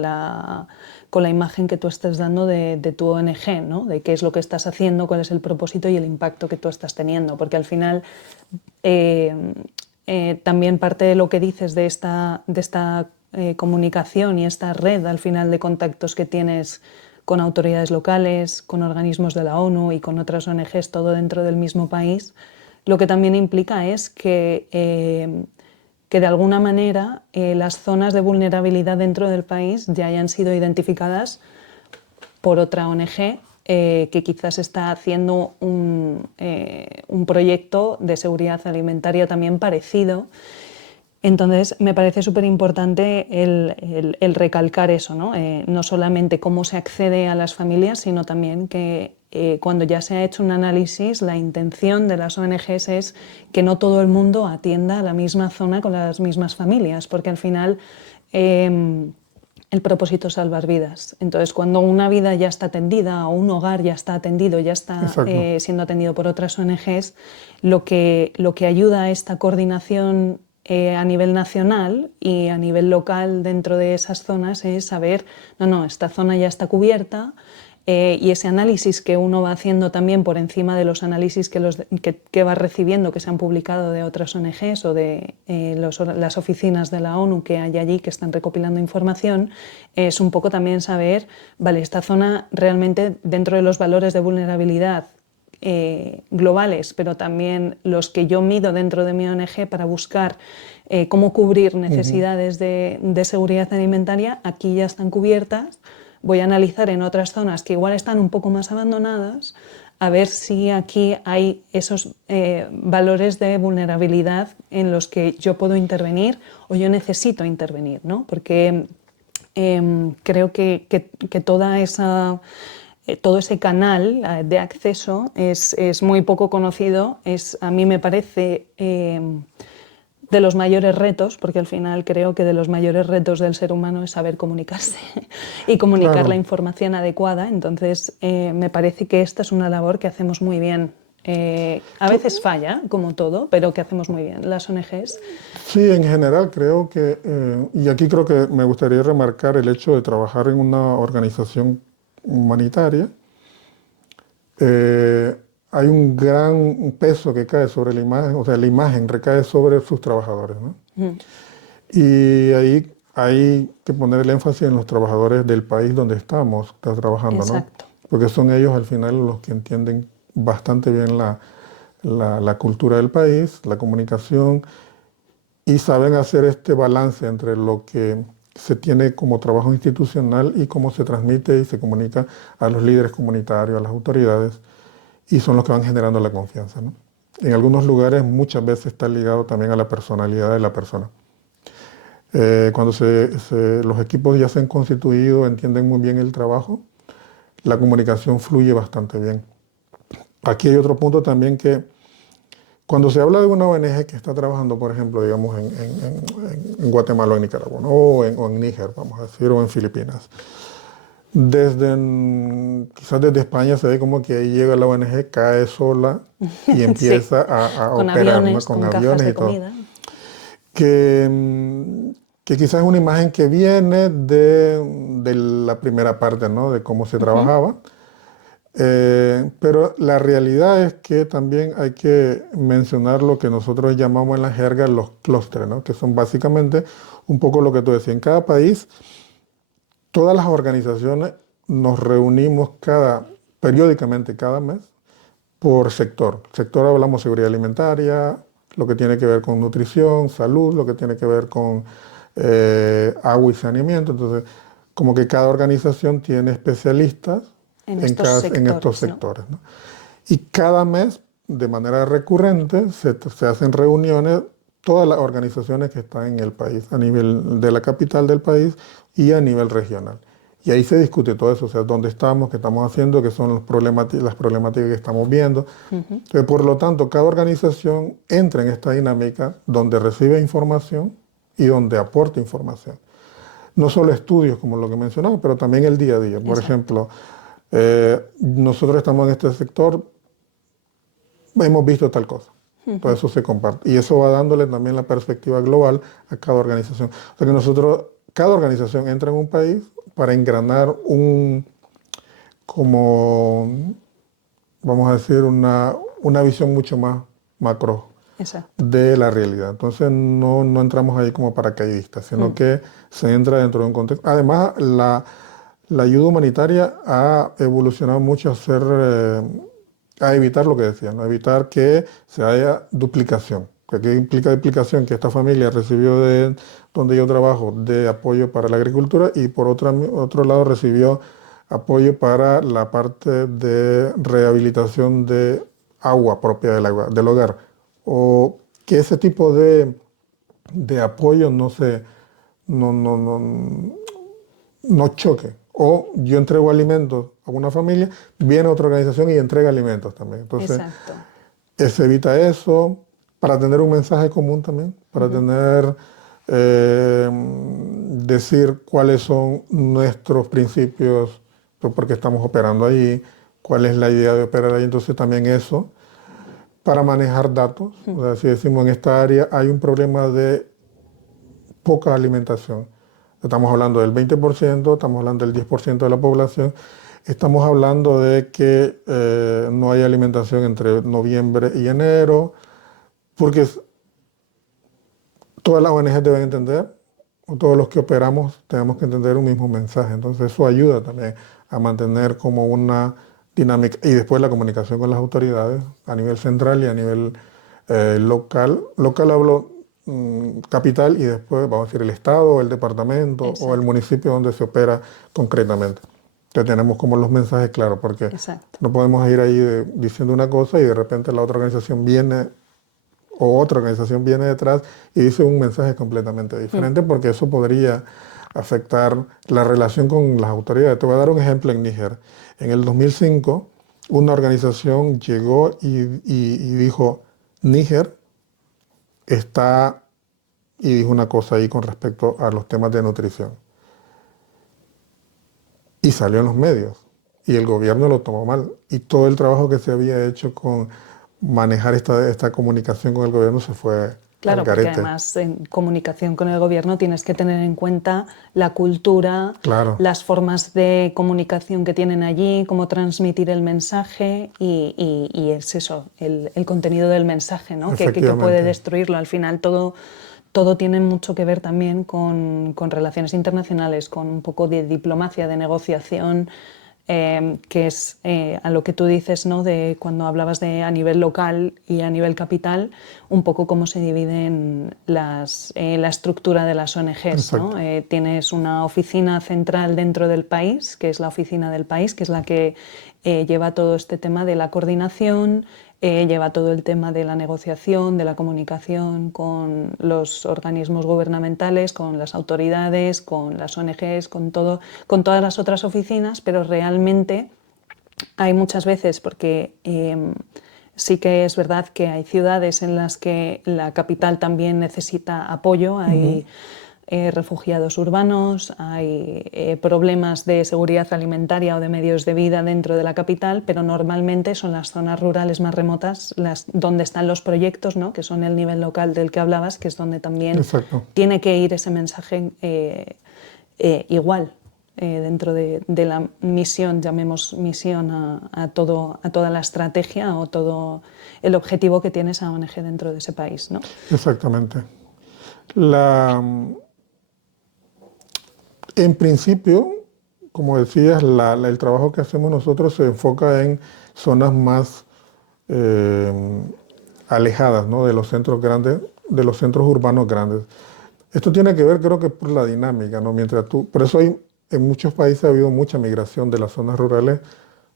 la imagen que tú estás dando de tu ONG, ¿no? De qué es lo que estás haciendo, cuál es el propósito y el impacto que tú estás teniendo, porque al final también parte de lo que dices de esta comunicación y esta red al final de contactos que tienes con autoridades locales, con organismos de la ONU y con otras ONGs, todo dentro del mismo país, lo que también implica es que de alguna manera las zonas de vulnerabilidad dentro del país ya hayan sido identificadas por otra ONG que quizás está haciendo un proyecto de seguridad alimentaria también parecido. Entonces, me parece súper importante el recalcar eso, ¿no? No solamente cómo se accede a las familias, sino también que cuando ya se ha hecho un análisis, la intención de las ONGs es que no todo el mundo atienda a la misma zona con las mismas familias, porque al final el propósito es salvar vidas. Entonces, cuando una vida ya está atendida o un hogar ya está atendido, ya está siendo atendido por otras ONGs, lo que ayuda a esta coordinación a nivel nacional y a nivel local dentro de esas zonas es saber, no, esta zona ya está cubierta, y ese análisis que uno va haciendo también por encima de los análisis que va recibiendo, que se han publicado de otras ONGs o de las oficinas de la ONU que hay allí que están recopilando información, es un poco también saber, vale, esta zona realmente dentro de los valores de vulnerabilidad globales, pero también los que yo mido dentro de mi ONG para buscar cómo cubrir necesidades de seguridad alimentaria, aquí ya están cubiertas. Voy a analizar en otras zonas que igual están un poco más abandonadas, a ver si aquí hay esos valores de vulnerabilidad en los que yo puedo intervenir o yo necesito intervenir, ¿no? Porque creo que toda esa... todo ese canal de acceso es muy poco conocido, a mí me parece de los mayores retos, porque al final creo que de los mayores retos del ser humano es saber comunicarse y comunicar la información adecuada. Entonces me parece que esta es una labor que hacemos muy bien. A veces falla, como todo, pero que hacemos muy bien las ONGs. Sí, en general creo que, y aquí creo que me gustaría remarcar el hecho de trabajar en una organización humanitaria. Hay un gran peso que cae sobre la imagen, o sea, la imagen recae sobre sus trabajadores, ¿no? Y ahí hay que poner el énfasis en los trabajadores del país donde estamos trabajando, Exacto. ¿no? Porque son ellos al final los que entienden bastante bien la cultura del país, la comunicación, y saben hacer este balance entre lo que se tiene como trabajo institucional y cómo se transmite y se comunica a los líderes comunitarios, a las autoridades, y son los que van generando la confianza, ¿no? En algunos lugares muchas veces está ligado también a la personalidad de la persona. Cuando los equipos ya se han constituido, entienden muy bien el trabajo, la comunicación fluye bastante bien. Aquí hay otro punto también que cuando se habla de una ONG que está trabajando, por ejemplo, digamos en Guatemala o en Nicaragua, ¿no? o en Níger, vamos a decir, o en Filipinas, quizás desde España se ve como que ahí llega la ONG, cae sola y empieza a con operar, aviones, ¿no? con aviones cajas de y todo. comida. Que quizás es una imagen que viene de la primera parte, ¿no? De cómo se trabajaba. Pero la realidad es que también hay que mencionar lo que nosotros llamamos en la jerga los clústeres, ¿no? Que son básicamente un poco lo que tú decías. En cada país, todas las organizaciones nos reunimos periódicamente cada mes por sector. Sector hablamos seguridad alimentaria, lo que tiene que ver con nutrición, salud, lo que tiene que ver con agua y saneamiento. Entonces, como que cada organización tiene especialistas en estos sectores, ¿no? Y cada mes, de manera recurrente, se hacen reuniones, todas las organizaciones que están en el país, a nivel de la capital del país y a nivel regional. Y ahí se discute todo eso, o sea, dónde estamos, qué estamos haciendo, qué son las problemáticas que estamos viendo. Entonces, por lo tanto, cada organización entra en esta dinámica donde recibe información y donde aporta información. No solo estudios, como lo que mencionaba, pero también el día a día. Por ejemplo, nosotros estamos en este sector, hemos visto tal cosa. Todo eso se comparte. Y eso va dándole también la perspectiva global a cada organización. O sea que cada organización entra en un país para engranar vamos a decir, una visión mucho más macro de la realidad. Entonces no entramos ahí como paracaidistas, sino que se entra dentro de un contexto. Además, la ayuda humanitaria ha evolucionado mucho a evitar lo que decía, ¿no? Evitar que se haya duplicación. ¿Qué implica duplicación? Que esta familia recibió de donde yo trabajo de apoyo para la agricultura y por otro lado recibió apoyo para la parte de rehabilitación de agua propia del hogar. O que ese tipo de apoyo no, no, no, no choque. O yo entrego alimentos a una familia, viene otra organización y entrega alimentos también. Entonces, Exacto. se evita eso para tener un mensaje común también, para tener, decir cuáles son nuestros principios, pues, porque estamos operando allí, cuál es la idea de operar ahí. Entonces también eso, para manejar datos. O sea, si decimos en esta área hay un problema de poca alimentación. Estamos hablando del 20%, estamos hablando del 10% de la población, estamos hablando de que no hay alimentación entre noviembre y enero, porque todas las ONG deben entender, o todos los que operamos tenemos que entender un mismo mensaje. Entonces eso ayuda también a mantener como una dinámica. Y después la comunicación con las autoridades a nivel central y a nivel local. Local hablo capital y después vamos a decir el estado, el departamento o el Exacto. municipio donde se opera concretamente. Entonces tenemos como los mensajes claros porque Exacto. no podemos ir ahí diciendo una cosa y de repente la otra organización viene o otra organización viene detrás y dice un mensaje completamente diferente porque eso podría afectar la relación con las autoridades. Te voy a dar un ejemplo en Níger. En el 2005, una organización llegó y dijo, Níger está, y dijo una cosa ahí con respecto a los temas de nutrición. Y salió en los medios. Y el gobierno lo tomó mal. Y todo el trabajo que se había hecho con manejar esta comunicación con el gobierno se fue al Claro, porque garete. además en comunicación con el gobierno tienes que tener en cuenta la cultura, Claro, las formas de comunicación que tienen allí, cómo transmitir el mensaje y es eso, el contenido del mensaje, ¿no? Que puede efectivamente. destruirlo. Al final todo tiene mucho que ver también con relaciones internacionales, con un poco de diplomacia, de negociación, que es a lo que tú dices, ¿no? De cuando hablabas de a nivel local y a nivel capital, un poco cómo se dividen la estructura de las ONGs, ¿no? Exacto. Tienes una oficina central dentro del país, que es la oficina del país, que es la que lleva todo este tema de la coordinación, lleva todo el tema de la negociación, de la comunicación con los organismos gubernamentales, con las autoridades, con las ONGs, con todas las otras oficinas, pero realmente hay muchas veces, porque sí que es verdad que hay ciudades en las que la capital también necesita apoyo, hay refugiados urbanos, hay problemas de seguridad alimentaria o de medios de vida dentro de la capital, pero normalmente son las zonas rurales más remotas donde están los proyectos, ¿no? Que son el nivel local del que hablabas, que es donde también Exacto. tiene que ir ese mensaje igual. Dentro de la misión, llamemos misión a toda la estrategia o todo el objetivo que tiene esa ONG dentro de ese país, ¿no? Exactamente. La, en principio, como decías, el trabajo que hacemos nosotros se enfoca en zonas más eh, alejadas, ¿no? De los centros grandes, de los centros urbanos grandes. Esto tiene que ver, creo que por la dinámica, ¿no? Por eso en muchos países ha habido mucha migración de las zonas rurales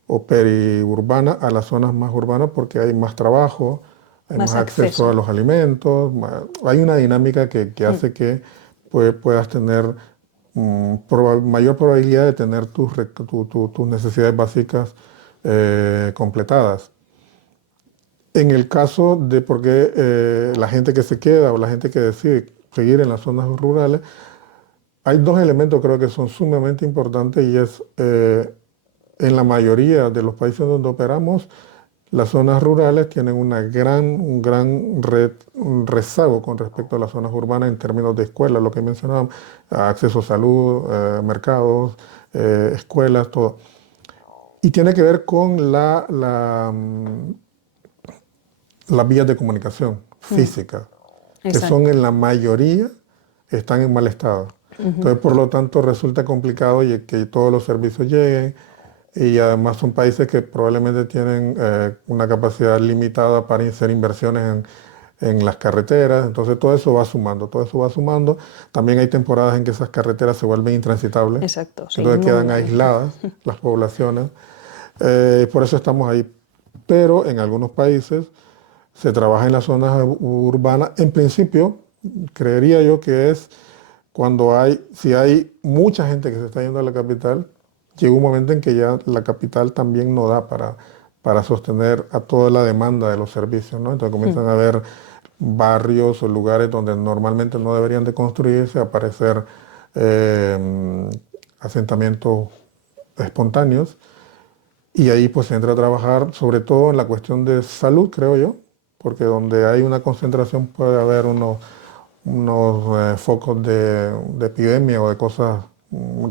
o periurbanas a las zonas más urbanas porque hay más trabajo, hay más Más acceso a acceso. los alimentos, hay una dinámica que hace que puedas tener mayor probabilidad de tener tus necesidades básicas completadas. En el caso de por qué la gente que se queda o la gente que decide seguir en las zonas rurales, hay dos elementos creo que son sumamente importantes y es en la mayoría de los países donde operamos, las zonas rurales tienen un gran un rezago con respecto a las zonas urbanas en términos de escuelas, lo que mencionábamos, acceso a salud, mercados, escuelas, todo. Y tiene que ver con las vías de comunicación físicas, que son Exacto. en la mayoría, están en mal estado. Entonces, por lo tanto, resulta complicado que todos los servicios lleguen y además son países que probablemente tienen una capacidad limitada para hacer inversiones en las carreteras, entonces todo eso va sumando, todo eso va sumando. También hay temporadas en que esas carreteras se vuelven intransitables, Exacto, se entonces quedan inundan. aisladas las poblaciones. Por eso estamos ahí. Pero en algunos países se trabaja en las zonas urbanas. En principio, creería yo que es cuando si hay mucha gente que se está yendo a la capital, llega un momento en que ya la capital también no da para sostener a toda la demanda de los servicios, ¿no? Entonces comienzan a haber barrios o lugares donde normalmente no deberían de construirse, aparecer eh, asentamientos espontáneos, y ahí pues se entra a trabajar sobre todo en la cuestión de salud, creo yo, porque donde hay una concentración puede haber unos focos de epidemia o de cosas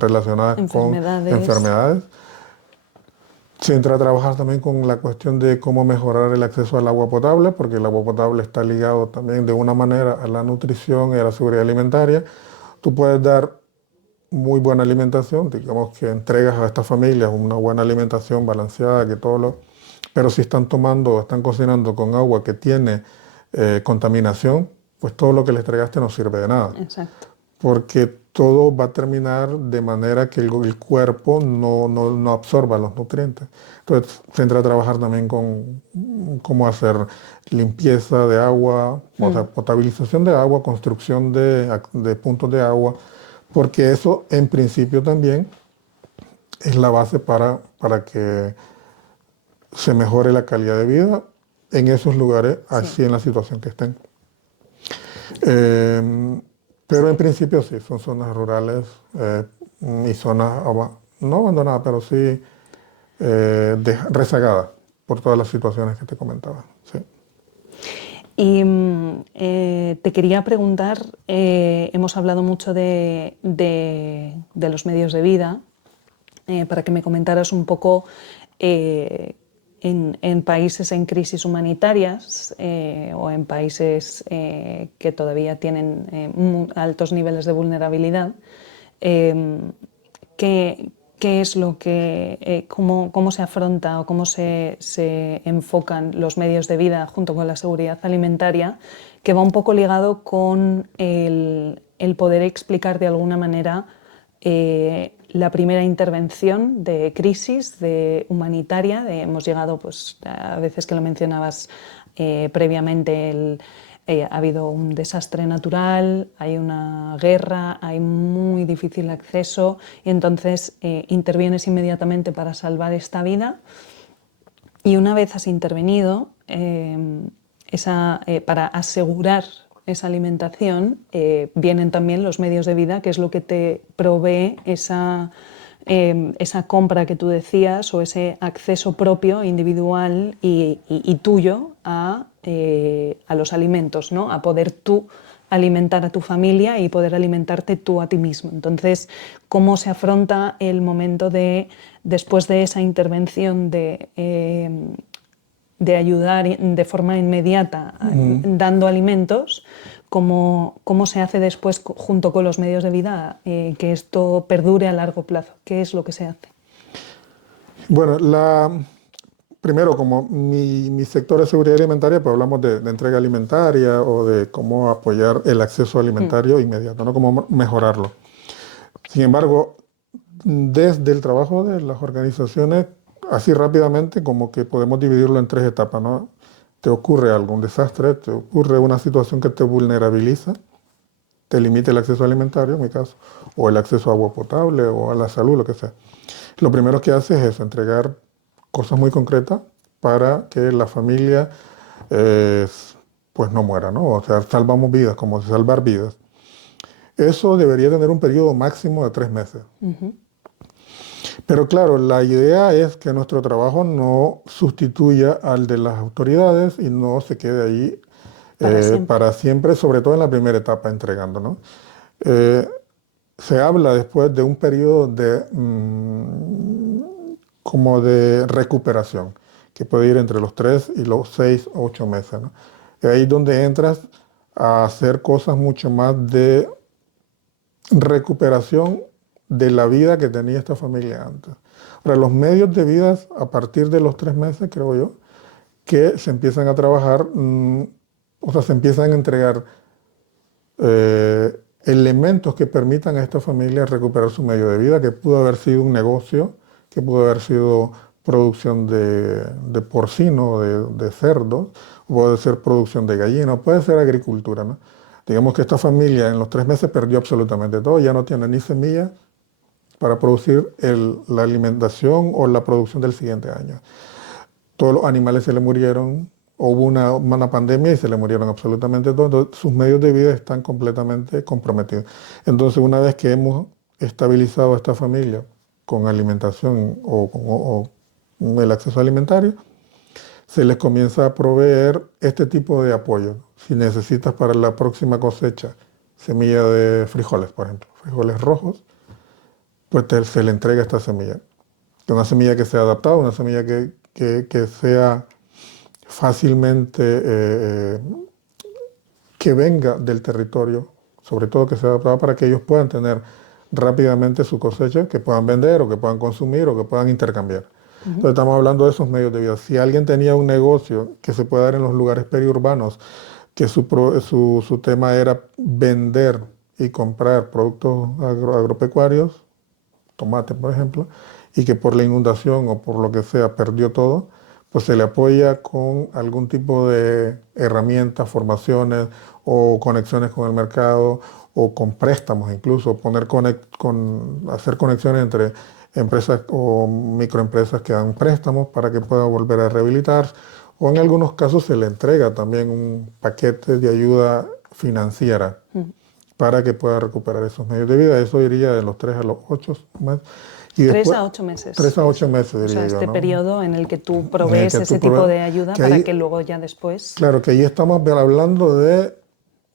relacionadas con Enfermedades. enfermedades. Se entra a trabajar también con la cuestión de cómo mejorar el acceso al agua potable, porque el agua potable está ligado también de una manera a la nutrición y a la seguridad alimentaria. Tú puedes dar muy buena alimentación, digamos que entregas a estas familias una buena alimentación balanceada, que todo lo, pero si están tomando o están cocinando con agua que tiene contaminación, pues todo lo que les entregaste no sirve de nada. Exacto. Porque todo va a terminar de manera que el cuerpo no absorba los nutrientes. Entonces se entra a trabajar también con cómo hacer limpieza de agua, o sea, potabilización de agua, construcción de puntos de agua, porque eso en principio también es la base para que se mejore la calidad de vida en esos lugares, así en la situación que estén. Pero en principio sí, son zonas rurales y zonas no abandonadas, pero sí rezagadas por todas las situaciones que te comentaba. Sí. Y te quería preguntar, hemos hablado mucho de los medios de vida, para que me comentaras un poco en países en crisis humanitarias o en países que todavía tienen altos niveles de vulnerabilidad, ¿qué es lo que, cómo se afronta o cómo se enfocan los medios de vida junto con la seguridad alimentaria, que va un poco ligado con el poder explicar de alguna manera la primera intervención de crisis humanitaria? Hemos llegado, pues, a veces que lo mencionabas previamente, ha habido un desastre natural, hay una guerra, hay muy difícil acceso y entonces intervienes inmediatamente para salvar esta vida, y una vez has intervenido para asegurar esa alimentación, vienen también los medios de vida, que es lo que te provee esa compra que tú decías, o ese acceso propio, individual y tuyo a los alimentos, ¿no? A poder tú alimentar a tu familia y poder alimentarte tú a ti mismo. Entonces, ¿cómo se afronta el momento después de esa intervención de ayudar de forma inmediata dando alimentos? ¿Cómo se hace después junto con los medios de vida que esto perdure a largo plazo? ¿Qué es lo que se hace? Bueno, primero, como mi sector es seguridad alimentaria, pues hablamos de entrega alimentaria o de cómo apoyar el acceso alimentario inmediato, ¿no? Cómo mejorarlo. Sin embargo, desde el trabajo de las organizaciones, así rápidamente, como que podemos dividirlo en tres etapas, ¿no? Te ocurre algún desastre, te ocurre una situación que te vulnerabiliza, te limita el acceso alimentario, en mi caso, o el acceso a agua potable o a la salud, lo que sea. Lo primero que haces es eso, entregar cosas muy concretas para que la familia pues no muera, ¿no? O sea, salvamos vidas, como salvar vidas. Eso debería tener un periodo máximo de 3 meses. Pero claro, la idea es que nuestro trabajo no sustituya al de las autoridades y no se quede ahí para siempre, sobre todo en la primera etapa entregando, ¿no? Se habla después de un periodo como de recuperación, que puede ir entre los 3 y los 6 o 8 meses, ¿no? Y ahí es donde entras a hacer cosas mucho más de recuperación de la vida que tenía esta familia antes. Ahora, los medios de vida, a partir de los 3 meses, creo yo, que se empiezan a trabajar, o sea, se empiezan a entregar elementos que permitan a esta familia recuperar su medio de vida, que pudo haber sido un negocio, que pudo haber sido producción de porcino, de cerdos, puede ser producción de gallina, puede ser agricultura, ¿no? Digamos que esta familia en los 3 meses perdió absolutamente todo, ya no tiene ni semillas para producir la alimentación o la producción del siguiente año. Todos los animales se le murieron, hubo una pandemia y se le murieron absolutamente todos, entonces sus medios de vida están completamente comprometidos. Entonces, una vez que hemos estabilizado a esta familia con alimentación o el acceso alimentario, se les comienza a proveer este tipo de apoyo. Si necesitas para la próxima cosecha semilla de frijoles, por ejemplo, frijoles rojos, pues se le entrega esta semilla. Una semilla que sea adaptada, una semilla que sea fácilmente, que venga del territorio, sobre todo que sea adaptada para que ellos puedan tener rápidamente su cosecha, que puedan vender o que puedan consumir o que puedan intercambiar. Entonces estamos hablando de esos medios de vida. Si alguien tenía un negocio que se puede dar en los lugares periurbanos, que su tema era vender y comprar productos agropecuarios, tomate por ejemplo, y que por la inundación o por lo que sea perdió todo, pues se le apoya con algún tipo de herramientas, formaciones o conexiones con el mercado o con préstamos incluso, hacer conexiones entre empresas o microempresas que dan préstamos para que pueda volver a rehabilitarse, o en algunos casos se le entrega también un paquete de ayuda financiera para que pueda recuperar esos medios de vida. Eso iría de los 3 a los 8 meses. Y 3 a 8 meses. 3 a 8 meses, diría yo. O sea, este ¿no? periodo en el que tú provees ese tipo de ayuda para que luego ya después... Claro, que ahí estamos hablando de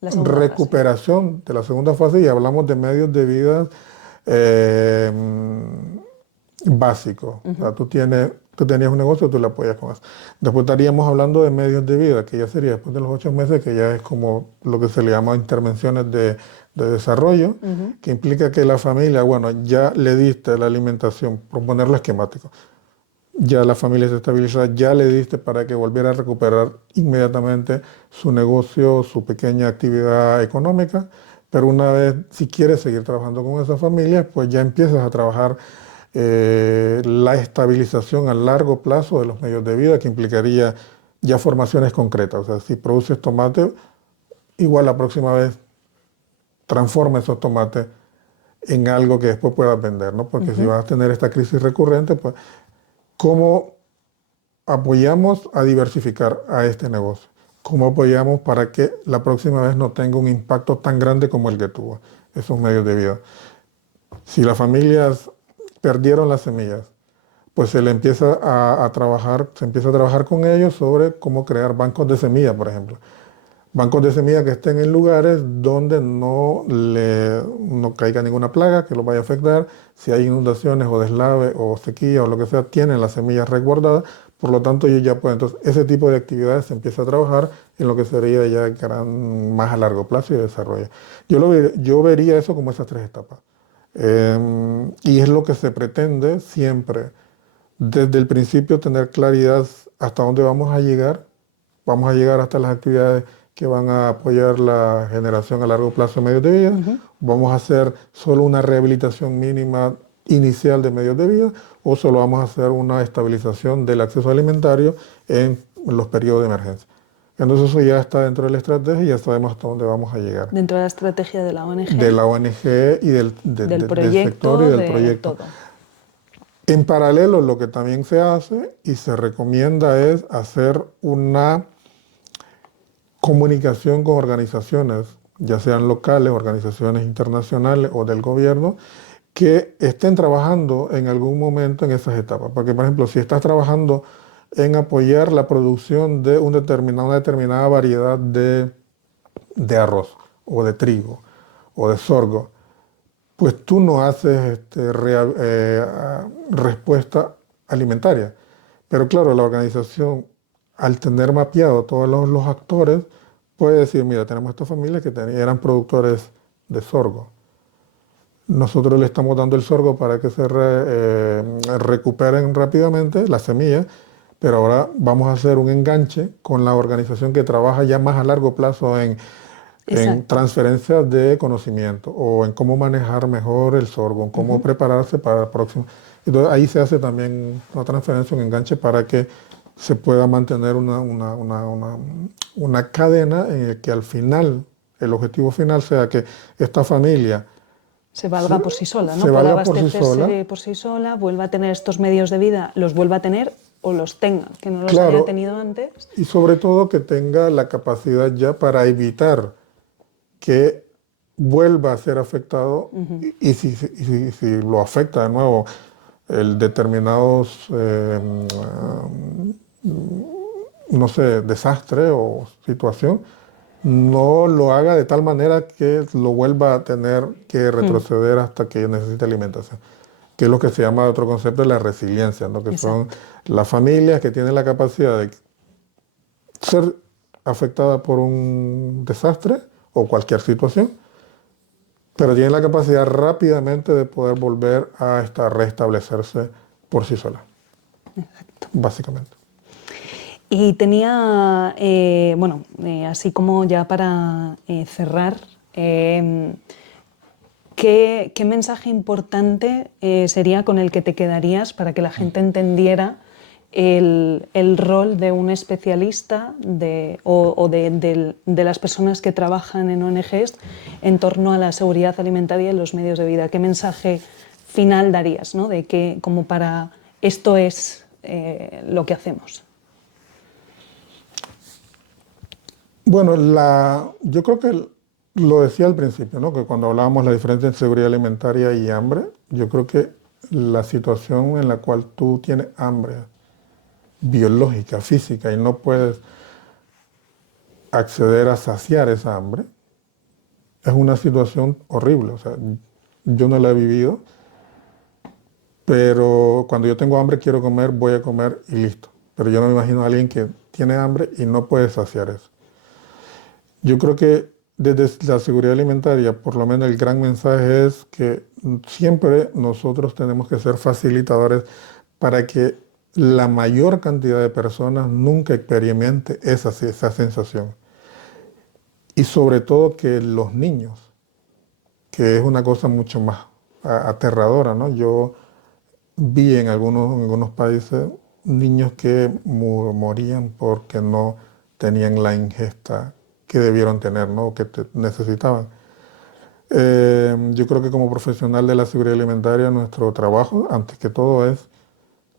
recuperación fase. De la segunda fase y hablamos de medios de vida básicos. O sea, tú tenías un negocio, tú le apoyas con eso. Después estaríamos hablando de medios de vida, que ya sería después de los 8 meses, que ya es como lo que se le llama intervenciones de desarrollo, que implica que la familia, bueno, ya le diste la alimentación, por ponerlo esquemático, ya la familia se estabiliza, ya le diste para que volviera a recuperar inmediatamente su negocio, su pequeña actividad económica, pero una vez, si quieres seguir trabajando con esa familia, pues ya empiezas a trabajar la estabilización a largo plazo de los medios de vida, que implicaría ya formaciones concretas. O sea, si produces tomate, igual la próxima vez transforma esos tomates en algo que después puedas vender, ¿no? Porque si vas a tener esta crisis recurrente, pues, ¿cómo apoyamos a diversificar a este negocio? ¿Cómo apoyamos para que la próxima vez no tenga un impacto tan grande como el que tuvo esos medios de vida? Si las familias perdieron las semillas, pues se empieza a trabajar con ellos sobre cómo crear bancos de semillas, por ejemplo. Bancos de semillas que estén en lugares donde no caiga ninguna plaga que los vaya a afectar. Si hay inundaciones o deslave o sequía o lo que sea, tienen las semillas resguardadas. Por lo tanto, ellos ya pueden. Entonces, ese tipo de actividades se empieza a trabajar en lo que sería ya más a largo plazo y de desarrollo. Yo vería eso como esas 3 etapas. Y es lo que se pretende siempre. Desde el principio tener claridad hasta dónde vamos a llegar. Vamos a llegar hasta las actividades que van a apoyar la generación a largo plazo de medios de vida. Vamos a hacer solo una rehabilitación mínima inicial de medios de vida o solo vamos a hacer una estabilización del acceso alimentario en los periodos de emergencia. Entonces eso ya está dentro de la estrategia y ya sabemos hasta dónde vamos a llegar. Dentro de la estrategia de la ONG. De la ONG y del sector y del proyecto. Todo. En paralelo, lo que también se hace y se recomienda es hacer una comunicación con organizaciones, ya sean locales, organizaciones internacionales o del gobierno, que estén trabajando en algún momento en esas etapas. Porque, por ejemplo, si estás trabajando en apoyar la producción de una determinada variedad de arroz o de trigo o de sorgo, pues tú no haces respuesta alimentaria. Pero claro, la organización, al tener mapeado todos los actores, puede decir, mira, tenemos esta familia que eran productores de sorgo. nosotros le estamos dando el sorgo para que se recuperen rápidamente las semillas, pero ahora vamos a hacer un enganche con la organización que trabaja ya más a largo plazo en Exacto. transferencia de conocimiento o en cómo manejar mejor el sorgo, en cómo prepararse para el próximo. Entonces ahí se hace también una transferencia, un enganche para que se pueda mantener una cadena en el que al final, el objetivo final sea que esta familia Se valga por sí sola, se ¿no? Pueda valga por sí sola. abastecerse por sí sola, vuelva a tener estos medios de vida, los vuelva a tener o los tenga, que no los haya Claro, tenido antes. y sobre todo que tenga la capacidad ya para evitar que vuelva a ser afectado y si lo afecta de nuevo el determinados, no sé, desastre o situación, no lo haga de tal manera que lo vuelva a tener que retroceder hasta que necesite alimentación, que es lo que se llama otro concepto de la resiliencia, ¿no? Que son Exacto. las familias que tienen la capacidad de ser afectadas por un desastre o cualquier situación, pero tienen la capacidad rápidamente de poder volver a restablecerse por sí sola, básicamente. Y tenía, bueno, así como ya para cerrar, ¿qué mensaje importante sería con el que te quedarías para que la gente entendiera el rol de un especialista o de las personas que trabajan en ONGs en torno a la seguridad alimentaria y los medios de vida? ¿Qué mensaje final darías, ¿no? De que como para esto es lo que hacemos? Bueno, yo creo que lo decía al principio, ¿no? Que cuando hablábamos de la diferencia entre seguridad alimentaria y hambre, yo creo que la situación en la cual tú tienes hambre biológica, física, y no puedes acceder a saciar esa hambre, es una situación horrible. O sea, yo no la he vivido, pero cuando yo tengo hambre, quiero comer, voy a comer y listo. Pero yo no me imagino a alguien que tiene hambre y no puede saciar eso. Yo creo que desde la seguridad alimentaria, por lo menos el gran mensaje es que siempre nosotros tenemos que ser facilitadores para que la mayor cantidad de personas nunca experimente esa sensación. Y sobre todo que los niños, que es una cosa mucho más aterradora, ¿no? Yo vi en algunos países niños que morían porque no tenían la ingesta que debieron tener, ¿no? Que necesitaban. Yo creo que como profesional de la seguridad alimentaria, nuestro trabajo, antes que todo, es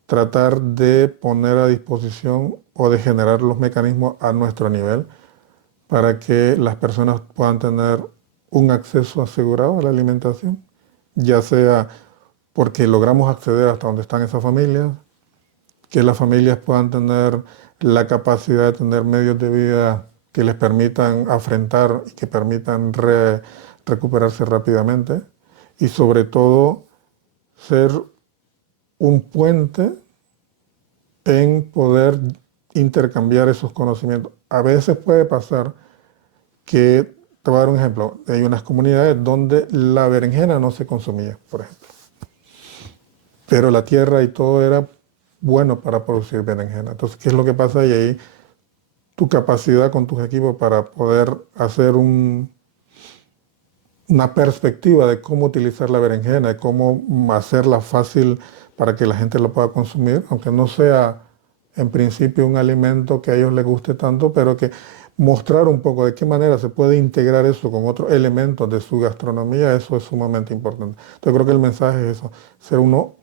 tratar de poner a disposición o de generar los mecanismos a nuestro nivel para que las personas puedan tener un acceso asegurado a la alimentación, ya sea porque logramos acceder hasta donde están esas familias, que las familias puedan tener la capacidad de tener medios de vida que les permitan afrontar y que permitan recuperarse rápidamente, y sobre todo ser un puente en poder intercambiar esos conocimientos. A veces puede pasar que, te voy a dar un ejemplo, hay unas comunidades donde la berenjena no se consumía, por ejemplo, pero la tierra y todo era bueno para producir berenjena. Entonces, ¿qué es lo que pasa? Y ahí tu capacidad con tus equipos para poder hacer una perspectiva de cómo utilizar la berenjena, de cómo hacerla fácil para que la gente lo pueda consumir, aunque no sea en principio un alimento que a ellos les guste tanto, pero que mostrar un poco de qué manera se puede integrar eso con otros elementos de su gastronomía, eso es sumamente importante. Entonces creo que el mensaje es eso, ser uno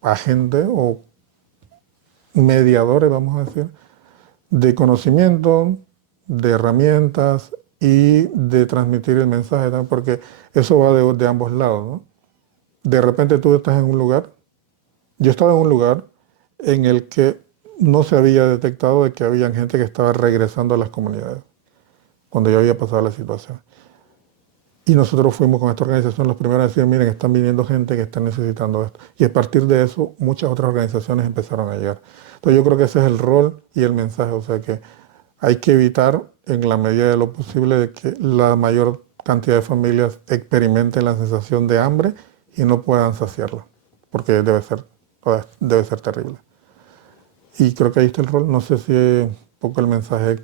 agente o mediadores, vamos a decir, de conocimiento, de herramientas y de transmitir el mensaje, ¿no? Porque eso va de ambos lados, ¿no? De repente tú estás en un lugar, yo estaba en un lugar en el que no se había detectado de que había gente que estaba regresando a las comunidades cuando ya había pasado la situación. Y nosotros fuimos con esta organización los primeros a decir, miren, están viniendo gente que está necesitando esto. Y a partir de eso, muchas otras organizaciones empezaron a llegar. Entonces yo creo que ese es el rol y el mensaje. O sea que hay que evitar, en la medida de lo posible, de que la mayor cantidad de familias experimenten la sensación de hambre y no puedan saciarla, porque debe ser terrible. Y creo que ahí está el rol. No sé si es un poco el mensaje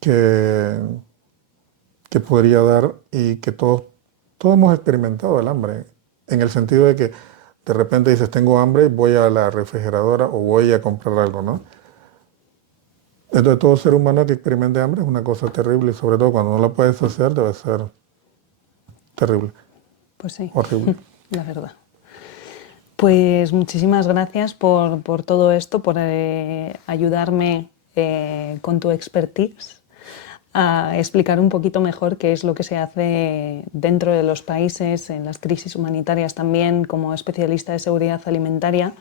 que podría dar, y que todos hemos experimentado el hambre, en el sentido de que de repente dices, tengo hambre y voy a la refrigeradora o voy a comprar algo, ¿no? Entonces todo ser humano que experimente hambre es una cosa terrible, y sobre todo cuando no la puedes saciar debe ser terrible. Pues sí, horrible. la verdad. Pues muchísimas gracias por todo esto, por ayudarme con tu expertise a explicar un poquito mejor qué es lo que se hace dentro de los países, en las crisis humanitarias también, como especialista de seguridad alimentaria.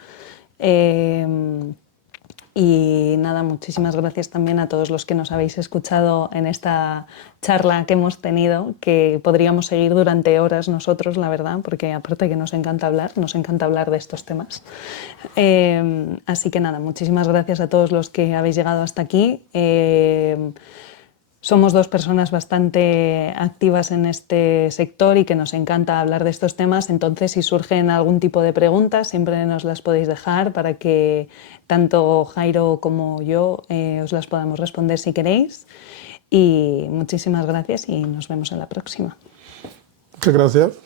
Y nada, muchísimas gracias también a todos los que nos habéis escuchado en esta charla que hemos tenido, que podríamos seguir durante horas nosotros, la verdad, porque aparte que nos encanta hablar de estos temas. Así que nada, muchísimas gracias a todos los que habéis llegado hasta aquí. Somos dos personas bastante activas en este sector y que nos encanta hablar de estos temas, entonces si surgen algún tipo de preguntas siempre nos las podéis dejar para que tanto Jairo como yo os las podamos responder si queréis. Y muchísimas gracias y nos vemos en la próxima. Muchas gracias.